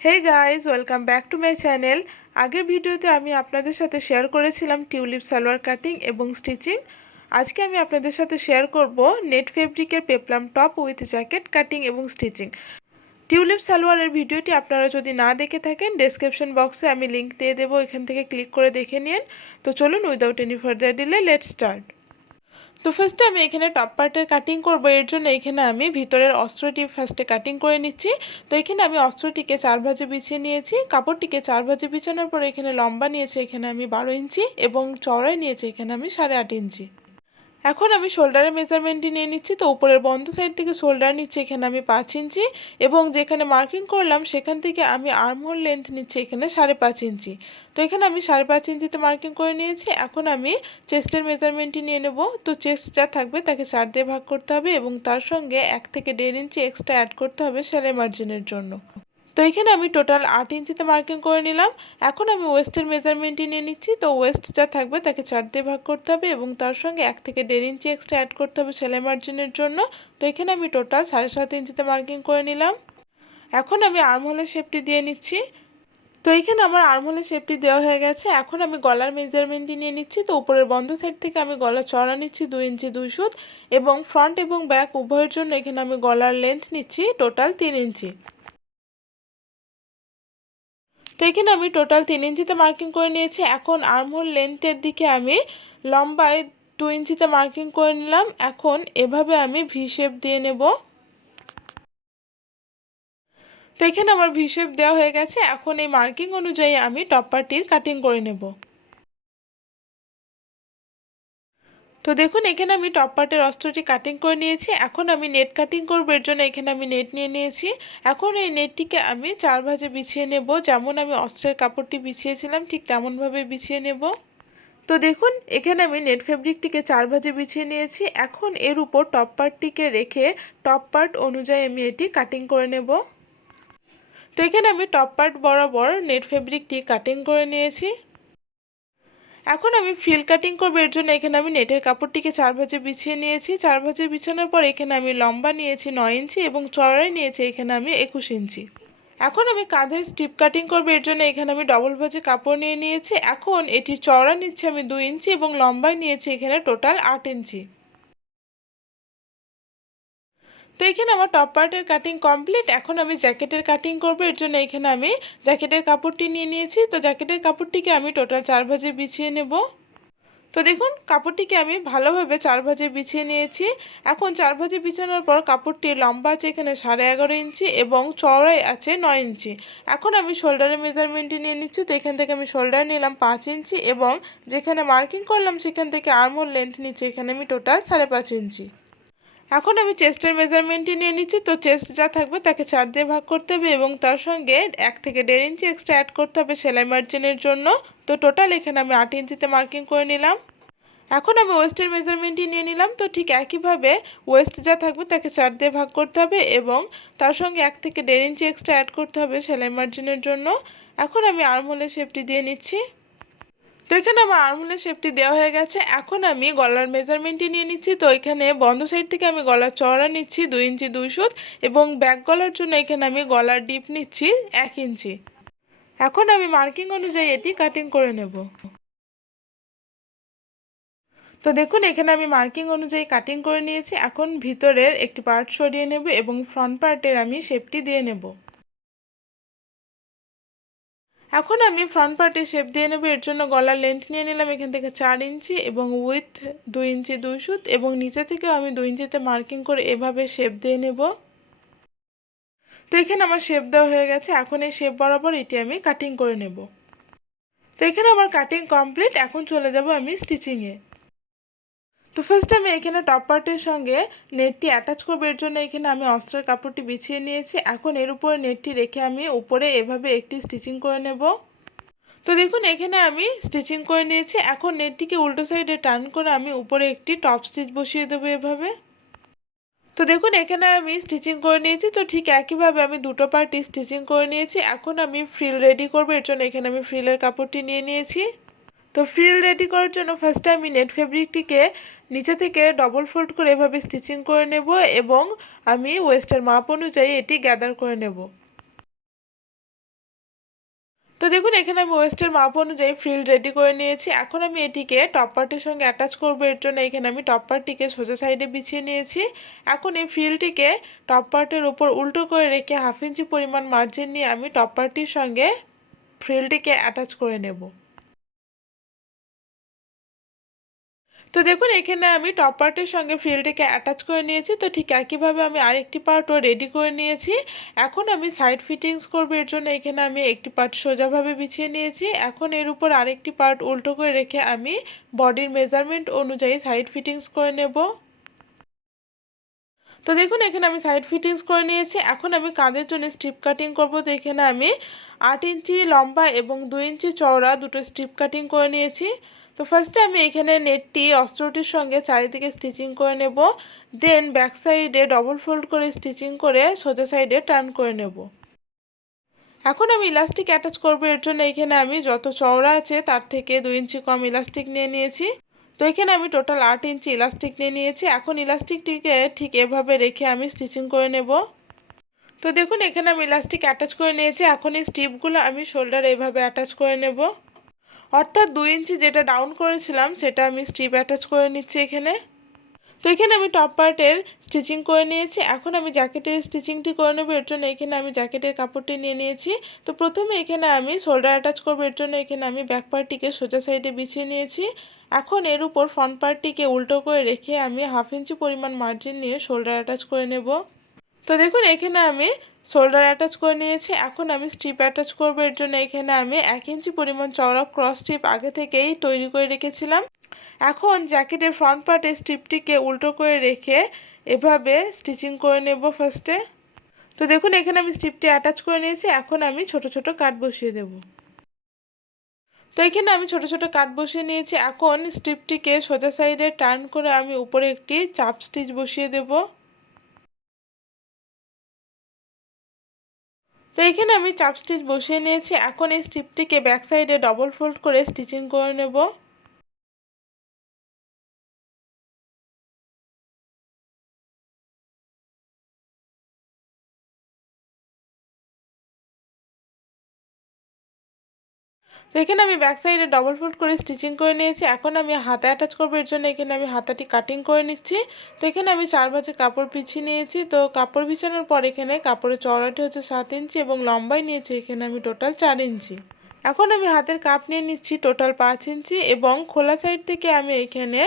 Hey guys, welcome back to my channel. আগের ভিডিওতে আমি আপনাদের সাথে শেয়ার করেছিলাম টিউলিপ সালোয়ার কাটিং এবং স্টিচিং। আজকে আমি আপনাদের সাথে শেয়ার করব নেট ফেব্রিকের peplum top with jacket cutting এবং স্টিচিং। টিউলিপ সালোয়ারের ভিডিওটি আপনারা যদি না দেখে থাকেন, ডেসক্রিপশন বক্সে আমি লিংক দিয়ে দেবো, এখান থেকে ক্লিক করে দেখে নিন। তো চলুন, without any further delay let's start. তো ফার্স্টে আমি এখানে টপ পার্টের কাটিং করব। এর জন্য এখানে আমি ভিতরের অস্ত্রটি ফার্স্টে কাটিং করে নিচ্ছি। তো এখানে আমি অস্ত্রটিকে 4 ভাঁজে বিছিয়ে নিয়েছি। কাপড়টিকে 4 ভাঁজে বিছানোর পরে এখানে লম্বা নিয়েছি এখানে আমি 12 ইঞ্চি এবং চওড়াই নিয়েছি এখানে আমি 8.5 ইঞ্চি। এখন আমি শোল্ডারের মেজারমেন্টটি নিয়ে নিচ্ছি। তো উপরের বন্ধ সাইড থেকে শোল্ডার নিচ্ছি এখানে আমি 5 ইঞ্চি এবং যেখানে মার্কিং করলাম সেখান থেকে আমি আর্মহোল লেন্থ নিচ্ছি এখানে 5.5 ইঞ্চি। তো এখানে আমি 5.5 ইঞ্চিতে মার্কিং করে নিয়েছি। এখন আমি চেস্টের মেজারমেন্টটি নিয়ে নেব। তো চেস্ট যা থাকবে তাকে 4 দিয়ে ভাগ করতে হবে এবং তার সঙ্গে 1 থেকে 1.5 ইঞ্চি এক্সট্রা অ্যাড করতে হবে সেলাই মার্জিনের জন্য। তো এখানে আমি টোটাল 8 ইঞ্চিতে মার্কিং করে নিলাম। এখন আমি ওয়েস্টের মেজারমেন্টটি নিয়ে নিচ্ছি। তো ওয়েস্ট যা থাকবে তাকে 4 দিয়ে ভাগ করতে হবে এবং তার সঙ্গে 1 থেকে 1.5 ইঞ্চি এক্সট্রা অ্যাড করতে হবে সেলাই মার্জিনের জন্য। তো এখানে আমি টোটাল 7.5 ইঞ্চিতে মার্কিং করে নিলাম। এখন আমি আর্মহোলের শেপটি দিয়ে নিচ্ছি। তো এখানে আমার আর্মহোলের শেপটি দেওয়া হয়ে গেছে। এখন আমি গলার মেজারমেন্টটি নিয়ে নিচ্ছি। তো উপরের বন্ধ সাইড থেকে আমি গলা চড়া নিচ্ছি 2 ইঞ্চি 2 সুত এবং ফ্রন্ট এবং ব্যাক উভয়ের জন্য এখানে আমি গলার লেন্থ নিচ্ছি টোটাল 3 ইঞ্চি। তো এখানে আমি টোটাল 3 ইঞ্চিতে মার্কিং করে নিয়েছি। এখন আর্মহোল লেন্থের দিকে আমি লম্বায় 2 ইঞ্চিতে মার্কিং করে নিলাম। এখন এভাবে আমি ভি শেপ দিয়ে নেব। তো এখানে আমার ভি শেপ দেওয়া হয়ে গেছে। এখন এই মার্কিং অনুযায়ী আমি টপ পার্টির কাটিং করে নেব। তো দেখুন, এখানে আমি টপ পার্টের অস্ত্রটি কাটিং করে নিয়েছি। এখন আমি নেট কাটিং করব। এর জন্য এখানে আমি নেট নিয়ে নিয়েছি। এখন এই নেটটিকে আমি 4 ভাঁজে বিছিয়ে নেব। যেমন আমি অস্ত্রের কাপড়টি বিছিয়েছিলাম ঠিক তেমনভাবে বিছিয়ে নেব। তো দেখুন, এখানে আমি নেট ফেব্রিকটিকে 4 ভাঁজে বিছিয়ে নিয়েছি। এখন এর উপর টপ পার্টটিকে রেখে টপ পার্ট অনুযায়ী আমি এটি কাটিং করে নেব। তো এখানে আমি টপ পার্ট বরাবর নেট ফেব্রিকটি কাটিং করে নিয়েছি। এখন আমি ফ্রিল কাটিং করব। এর জন্য এখানে আমি নেটের কাপড়টিকে 4 ভাঁজে বিছিয়ে নিয়েছি। 4 ভাঁজে বিছানোর পর এখানে আমি লম্বা নিয়েছি 9 ইঞ্চি এবং চওড়াই নিয়েছি এখানে আমি 21 ইঞ্চি। এখন আমি কাঁধের স্ট্রিপ কাটিং করব। এর জন্য এখানে আমি ডবল ভাঁজে কাপড় নিয়ে নিয়েছি। এখন এটির চওড়া নিচ্ছি আমি 2 ইঞ্চি এবং লম্বায় নিয়েছি এখানে টোটাল 8 ইঞ্চি। তো এখানে আমার টপ পার্টের কাটিং কমপ্লিট। এখন আমি জ্যাকেটের কাটিং করব। এর জন্য এখানে আমি জ্যাকেটের কাপড়টি নিয়ে নিয়েছি। তো জ্যাকেটের কাপড়টিকে আমি টোটাল 4 ভাঁজে বিছিয়ে নেব। তো দেখুন, কাপড়টিকে আমি ভালোভাবে 4 ভাঁজে বিছিয়ে নিয়েছি। এখন 4 ভাঁজে বিছানোর পর কাপড়টির লম্বা আছে এখানে 11.5 ইঞ্চি এবং চওড়াই আছে 9 ইঞ্চি। এখন আমি শোল্ডারের মেজারমেন্টটি নিয়ে নিচ্ছি। তো এখান থেকে আমি শোল্ডার নিলাম 5 ইঞ্চি এবং যেখানে মার্কিং করলাম সেখান থেকে আর্মহোল লেন্থ নিচ্ছি এখানে আমি টোটাল 5.5 ইঞ্চি। এখন আমি চেস্টের মেজারমেন্টটি নিয়ে নিচ্ছি। তো চেস্ট যা থাকবে তাকে 4 দিয়ে ভাগ করতে হবে এবং তার সঙ্গে 1 থেকে 1.5 ইঞ্চি এক্সট্রা অ্যাড করতে হবে সেলাই মার্জিনের জন্য। তো টোটাল এখানে আমি 8 ইঞ্চিতে মার্কিং করে নিলাম। এখন আমি ওয়েস্টের মেজারমেন্টটি নিয়ে নিলাম। তো ঠিক একইভাবে ওয়েস্ট যা থাকবে তাকে 4 দিয়ে ভাগ করতে হবে এবং তার সঙ্গে 1 থেকে 1.5 ইঞ্চি এক্সট্রা অ্যাড করতে হবে সেলাই মার্জিনের জন্য। এখন আমি আর্মহোলের শেপটি দিয়ে নিচ্ছি। তো এখানে আমার আর্মহোলের শেপটি দেওয়া হয়ে গেছে। এখন আমি গলার মেজারমেন্টটি নিয়ে নিচ্ছি। তো এখানে বন্ধ সাইড থেকে আমি গলার চওড়া নিচ্ছি 2 ইঞ্চি 2 সুত এবং ব্যাক গলার জন্য এখানে আমি গলার ডিপ নিচ্ছি 1 ইঞ্চি। এখন আমি মার্কিং অনুযায়ী এটি কাটিং করে নেব। তো দেখুন, এখানে আমি মার্কিং অনুযায়ী কাটিং করে নিয়েছি। এখন ভিতরের একটি পার্ট সরিয়ে নেব এবং ফ্রন্ট পার্টের আমি শেপটি দিয়ে নেব। এখন আমি ফ্রন্ট পার্টে শেপ দিয়ে নেব। এর জন্য গলার লেন্থ নিয়ে নিলাম এখান থেকে 4 ইঞ্চি এবং উইথ 2 ইঞ্চি 2 সুত এবং নিচে থেকেও আমি 2 ইঞ্চিতে মার্কিং করে এভাবে শেপ দিয়ে নেব। তো এখানে আমার শেপ দেওয়া হয়ে গেছে। এখন এই শেপ বরাবর এটি আমি কাটিং করে নেব। তো এখানে আমার কাটিং কমপ্লিট। এখন চলে যাব আমি স্টিচিংয়ে। তো ফার্স্ট আমি এখানে টপ পার্টের সঙ্গে নেটটি অ্যাটাচ করব। এর জন্য এখানে আমি অস্ত্রের কাপড়টি বিছিয়ে নিয়েছি। এখন এর উপরে নেটটি রেখে আমি উপরে এভাবে একটি স্টিচিং করে নেব। তো দেখুন, এখানে আমি স্টিচিং করে নিয়েছি। এখন নেটটিকে উল্টো সাইডে টার্ন করে আমি উপরে একটি টপ স্টিচ বসিয়ে দেবো এভাবে। তো দেখুন, এখানে আমি স্টিচিং করে নিয়েছি। তো ঠিক একইভাবে আমি দুটো পার্টই স্টিচিং করে নিয়েছি। এখন আমি ফ্রিল রেডি করব। এর জন্য এখানে আমি ফ্রিলের কাপড়টি নিয়ে নিয়েছি। তো ফ্রিল রেডি করার জন্য ফার্স্টে আমি নেট ফেব্রিকটিকে নিচে থেকে ডবল ফোল্ড করে এভাবে স্টিচিং করে নেব এবং আমি ওয়েস্টের মাপ অনুযায়ী এটি গ্যাদার করে নেব। তো দেখুন এখানে আমি ওয়েস্টের মাপ অনুযায়ী ফ্রিল রেডি করে নিয়েছি। এখন আমি এটিকে টপ পার্টের সঙ্গে অ্যাটাচ করব। এর জন্য এখানে আমি টপ পার্টটিকে সোজা সাইডে বিছিয়ে নিয়েছি। এখন এই ফ্রিলটিকে টপ পার্টের উপর উল্টো করে রেখে 1/2 ইঞ্চি পরিমাণ মার্জিন নিয়ে আমি টপ পার্টটির সঙ্গে ফ্রিলটিকে অ্যাটাচ করে নেব। তো দেখুন এখানে আমি টপ পার্টের সঙ্গে ফ্রিলটিকে অ্যাটাচ করে নিয়েছি। তো ঠিক একইভাবে আমি আরেকটি পার্টও রেডি করে নিয়েছি। এখন আমি সাইড ফিটিংস করব। এর জন্য এখানে আমি একটি পার্ট সোজাভাবে বিছিয়ে নিয়েছি। এখন এর উপর আরেকটি পার্ট উল্টো করে রেখে আমি বডির মেজারমেন্ট অনুযায়ী সাইড ফিটিংস করে নেব। তো দেখুন এখানে আমি সাইড ফিটিংস করে নিয়েছি। এখন আমি কাঁধের জন্য স্ট্রিপ কাটিং করব। তো এখানে আমি 8 ইঞ্চি লম্বা এবং 2 ইঞ্চি চওড়া দুটো স্ট্রিপ কাটিং করে নিয়েছি। তো ফার্স্টে আমি এখানে নেটটি অস্ত্রটির সঙ্গে চারিদিকে স্টিচিং করে নেব। দেন ব্যাক সাইডে ডবল ফোল্ড করে স্টিচিং করে সোজা সাইডে টার্ন করে নেব। এখন আমি ইলাস্টিক অ্যাটাচ করব। এর জন্য এখানে আমি যত চওড়া আছে তার থেকে 2 ইঞ্চি কম ইলাস্টিক নিয়ে নিয়েছি। তো এখানে আমি টোটাল 8 ইঞ্চি ইলাস্টিক নিয়ে নিয়েছি। এখন ইলাস্টিকটিকে ঠিক এভাবে রেখে আমি স্টিচিং করে নেব। তো দেখুন এখানে আমি ইলাস্টিক অ্যাটাচ করে নিয়েছি। এখন এই স্ট্রিপগুলো আমি শোল্ডারে এভাবে অ্যাটাচ করে নেব। অর্থাৎ 2 ইঞ্চি যেটা ডাউন করেছিলাম সেটা আমি স্ট্রিপ অ্যাটাচ করে নিচ্ছি এখানে। তো এখানে আমি টপ পার্টের স্টিচিং করে নিয়েছি। এখন আমি জ্যাকেটের স্টিচিংটি করে নেব। এর জন্য এখানে আমি জ্যাকেটের কাপড়টি নিয়ে নিয়েছি। তো প্রথমে এখানে আমি শোল্ডার অ্যাটাচ করব। এর জন্য এখানে আমি ব্যাক পার্টটিকে সোজা সাইডে বিছিয়ে নিয়েছি। এখন এর উপর ফ্রন্ট পার্টটিকে উল্টো করে রেখে আমি 1/2 ইঞ্চি পরিমাণ মার্জিন নিয়ে শোল্ডার অ্যাটাচ করে নেব। তো দেখুন এখানে আমি শোল্ডার অ্যাটাচ করে নিয়েছি। এখন আমি স্ট্রিপ অ্যাটাচ করব। এর জন্য এখানে আমি 1 ইঞ্চি পরিমাণ চওড়া ক্রস স্ট্রিপ আগে থেকেই তৈরি করে রেখেছিলাম। এখন জ্যাকেটের ফ্রন্ট পার্টে স্ট্রিপটিকে উল্টো করে রেখে এভাবে স্টিচিং করে নেব ফার্স্টে। তো দেখুন এখানে আমি স্ট্রিপটি অ্যাটাচ করে নিয়েছি। এখন আমি ছোট ছোট কাট বসিয়ে দেব। তো এখানে আমি ছোট ছোট কাট বসিয়ে নিয়েছি। এখন স্ট্রিপটিকে সোজা সাইডে টার্ন করে আমি উপরে একটি চাপ স্টিচ বসিয়ে দেব। তো এখানে আমি চাপ স্টিচ বসিয়ে নিয়েছি। এখন এই স্ট্রিপটিকে ব্যাক সাইডে ডবল ফোল্ড করে স্টিচিং করে নেব। তো এখানে আমি ব্যাক সাইডে ডবল ফোল্ড করে স্টিচিং করে নিয়েছি। এখন আমি হাতা অ্যাটাচ করবো। এর জন্য এখানে আমি হাতাটি কাটিং করে নিচ্ছি। তো এখানে আমি 4 ভাঁজে কাপড় বিছিয়ে নিয়েছি। তো কাপড় বিছানোর পর এখানে কাপড়ের চওড়াটি হচ্ছে 7 ইঞ্চি এবং লম্বাই নিয়েছি এখানে আমি টোটাল 4 ইঞ্চি। এখন আমি হাতের কাপ নিয়ে নিচ্ছি টোটাল 5 ইঞ্চি এবং খোলা সাইড থেকে আমি এখানে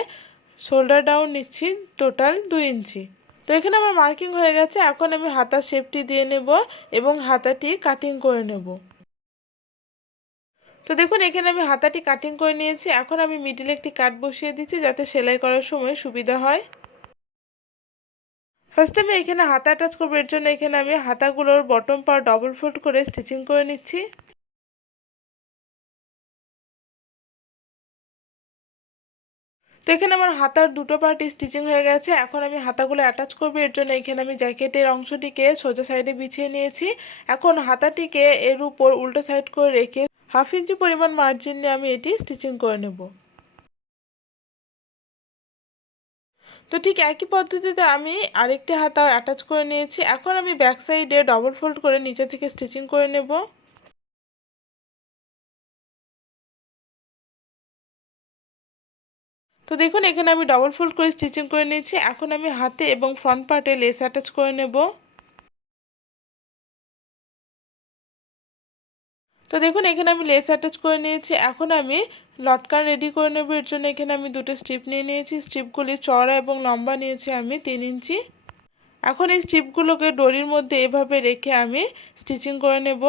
শোল্ডার ডাউন নিচ্ছি টোটাল 2 ইঞ্চি। তো এখানে আমার মার্কিং হয়ে গেছে। এখন আমি হাতার শেপটি দিয়ে নেব এবং হাতাটি কাটিং করে নেব। তো দেখুন এখানে আমি হাতাটি কাটিং করে নিয়েছি। এখন আমি মিডিলে একটি কাট বসিয়ে দিচ্ছি যাতে সেলাই করার সময় সুবিধা হয়। ফার্স্টে আমি এখানে হাতা অ্যাটাচ করবো। এর জন্য এখানে আমি হাতাগুলোর বটম পার্ট ডবল ফোল্ড করে স্টিচিং করে নিচ্ছি। তো এখানে আমার হাতার দুটো পার্ট স্টিচিং হয়ে গেছে। এখন আমি হাতাগুলো অ্যাটাচ করবো। এর জন্য এখানে আমি জ্যাকেটের অংশটিকে সোজা সাইডে বিছিয়ে নিয়েছি। এখন হাতাটিকে এর উপর উল্টো সাইড করে রেখে 1/2 ইঞ্চি পরিমাণ মার্জিন নিয়ে আমি এটি স্টিচিং করে নেব। তো ঠিক একই পদ্ধতিতে আমি আরেকটি হাতা অ্যাটাচ করে নিয়েছি। এখন আমি ব্যাক সাইডে ডবল ফোল্ড করে নিচে থেকে স্টিচিং করে নেব। তো দেখুন এখানে আমি ডবল ফোল্ড করে স্টিচিং করে নিয়েছি। এখন আমি হাতে এবং ফ্রন্ট পার্টে লেস অ্যাটাচ করে নেব। তো দেখুন এখানে আমি লেস অ্যাটাচ করে নিয়েছি। এখন আমি লটকান রেডি করে নেব। এর জন্য এখানে আমি দুটো স্ট্রিপ নিয়ে নিয়েছি। স্ট্রিপগুলি চওড়া এবং লম্বা নিয়েছি আমি 3 ইঞ্চি। এখন এই স্ট্রিপগুলোকে দড়ির মধ্যে এভাবে রেখে আমি স্টিচিং করে নেব।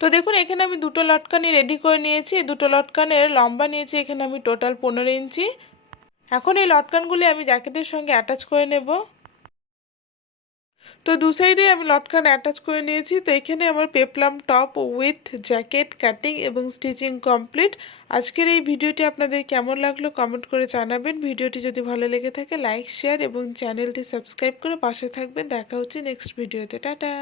তো দেখুন এখানে আমি দুটো লটকানি রেডি করে নিয়েছি। দুটো লটকানের লম্বা নিয়েছি এখানে আমি টোটাল 15 ইঞ্চি। এখন এই লটকানগুলি আমি জ্যাকেটের সঙ্গে অ্যাটাচ করে নেব। তো দু সাইডে আমি লটকান অ্যাটাচ করে নিয়েছি। তো এখানে আমার পেপলাম টপ উইথ জ্যাকেট কাটিং এবং স্টিচিং কমপ্লিট। আজকের এই ভিডিওটি আপনাদের কেমন লাগলো কমেন্ট করে জানাবেন। ভিডিওটি যদি ভালো লেগে থাকে লাইক শেয়ার এবং চ্যানেলটি সাবস্ক্রাইব করে পাশে থাকবেন। দেখা হচ্ছে নেক্সট ভিডিওতে। টাটা।